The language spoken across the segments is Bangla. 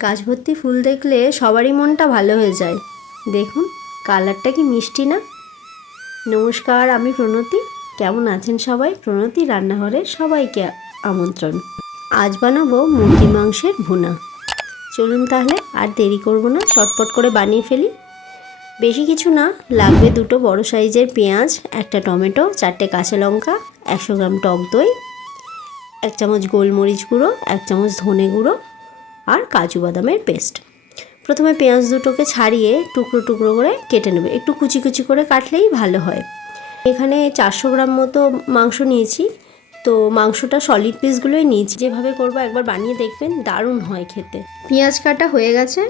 গাছ ভর্তি ফুল দেখলে সবারই মনটা ভালো হয়ে যায়। দেখুন, কালারটা কি মিষ্টি না? নমস্কার, আমি প্রণতি। কেমন আছেন সবাই? প্রণতি রান্নাঘরে সবাইকে আমন্ত্রণ। আজ বানাবো মুরগি মাংসের ভুনা। চলুন তাহলে, আর দেরি করব না, চটপট করে বানিয়ে ফেলি। বেশি কিছু না, লাগবে দুটো বড় সাইজের পেঁয়াজ, একটা টমেটো, চারটে কাঁচা লঙ্কা, একশো গ্রাম টক দই, এক চামচ গোলমরিচ গুঁড়ো, এক চামচ ধনে গুঁড়ো আর কাজু বাদামের পেস্ট প্রথমে পেঁয়াজ দুটোকে ছাড়িয়ে টুকরো টুকরো করে কেটে নেবে। একটু কুচি কুচি করে কাটলেই ভালো হয়। এখানে চারশো গ্রাম মতো মাংস নিয়েছি। তো মাংসটা সলিড পিসগুলোই নিয়েছি। যেভাবে করব একবার বানিয়ে দেখবেন, দারুণ হয় খেতে। পেঁয়াজ কাটা হয়ে গেছে।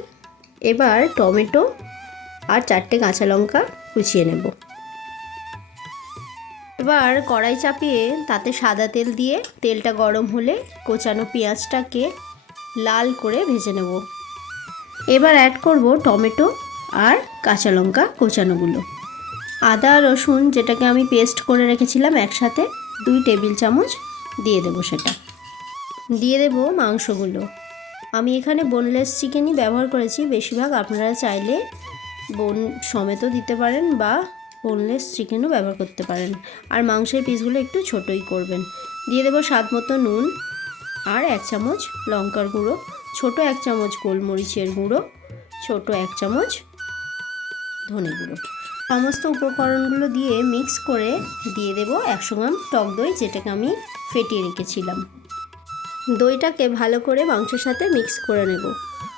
এবার টমেটো আর চারটে কাঁচা লঙ্কা কুচিয়ে নেব। এবার কড়াই চাপিয়ে তাতে সাদা তেল দিয়ে তেলটা গরম হলে কোচানো পেঁয়াজটাকে লাল করে ভেজে নেব। এবার অ্যাড করব টমেটো আর কাঁচা লঙ্কা কোচানোগুলো। আদা, রসুন যেটাকে আমি পেস্ট করে রেখেছিলাম একসাথে দুই টেবিল চামচ দিয়ে দেবো সেটা। দিয়ে দেব মাংসগুলো। আমি এখানে বোনলেস চিকেনই ব্যবহার করেছি। বেশিরভাগ আপনারা চাইলে বোন সমেতও দিতে পারেন বা বোনলেস চিকেনও ব্যবহার করতে পারেন। আর মাংসের পিসগুলো একটু ছোটোই করবেন। দিয়ে দেবো স্বাদ মতো নুন। আর এক চামচ লঙ্কার গুঁড়ো, ছোট এক চামচ গোলমরিচের গুঁড়ো, ছোট এক চামচ ধনে গুঁড়ো। সমস্ত উপকরণগুলো দিয়ে মিক্স করে দিয়ে দেবো একশো গ্রাম টক দই, যেটাকে আমি ফেটিয়ে রেখেছিলাম। দইটাকে ভালো করে মাংসের সাথে মিক্স করে নেব।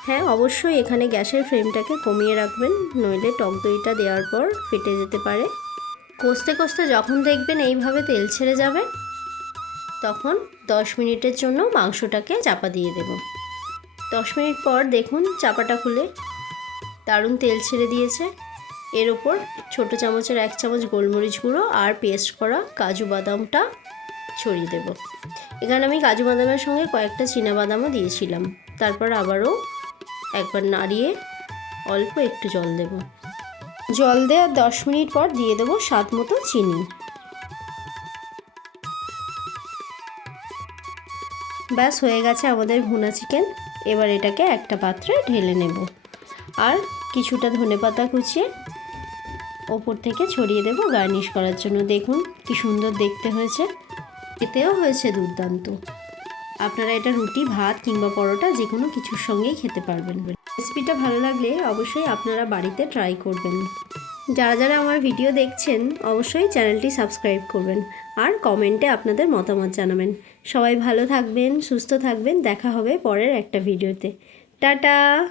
হ্যাঁ অবশ্যই এখানে গ্যাসের ফ্লেমটাকে কমিয়ে রাখবেন, নইলে টক দইটা দেওয়ার পর ফেটে যেতে পারে। কষতে কষতে যখন দেখবেন এইভাবে তেল ছেড়ে যাবে তখন দশ মিনিটের জন্য মাংসটাকে চাপা দিয়ে দেব। দশ মিনিট পর দেখুন চাপাটা খুলে দারুণ তেল ছেড়ে দিয়েছে। এর ওপর ছোটো চামচের এক চামচ গোলমরিচ গুঁড়ো আর পেস্ট করা কাজু বাদামটা ছড়িয়ে দেব। এখানে আমি কাজু বাদামের সঙ্গে কয়েকটা বাদামও দিয়েছিলাম। তারপর আবারও একবার নাড়িয়ে অল্প একটু জল দেব। জল দেওয়ার দশ মিনিট পর দিয়ে দেবো স্বাদ মতো চিনি। ব্যাস, হয়ে গেছে আমাদের ভুনা চিকেন। এবার এটাকে একটা পাত্রে ঢেলে নেব। আর কিছুটা ধনে পাতা কুচিয়ে ওপর থেকে ছড়িয়ে দেব গার্নিশ করার জন্য। দেখুন কি সুন্দর দেখতে হয়েছে। এতেও হয়েছে দুর্দান্ত। আপনারা এটা রুটি, ভাত কিংবা পরোটা যে কোনো কিছুর সঙ্গেই খেতে পারবেন। রেসিপিটা ভালো লাগলে অবশ্যই আপনারা বাড়িতে ট্রাই করবেন। যারা যারা আমার ভিডিও দেখছেন, অবশ্যই চ্যানেলটি সাবস্ক্রাইব করবেন। আর কমেন্টে আপনাদের মতামত জানাবেন। সবাই ভালো থাকবেন, সুস্থ থাকবেন। দেখা হবে পরের একটা ভিডিওতে। টাটা!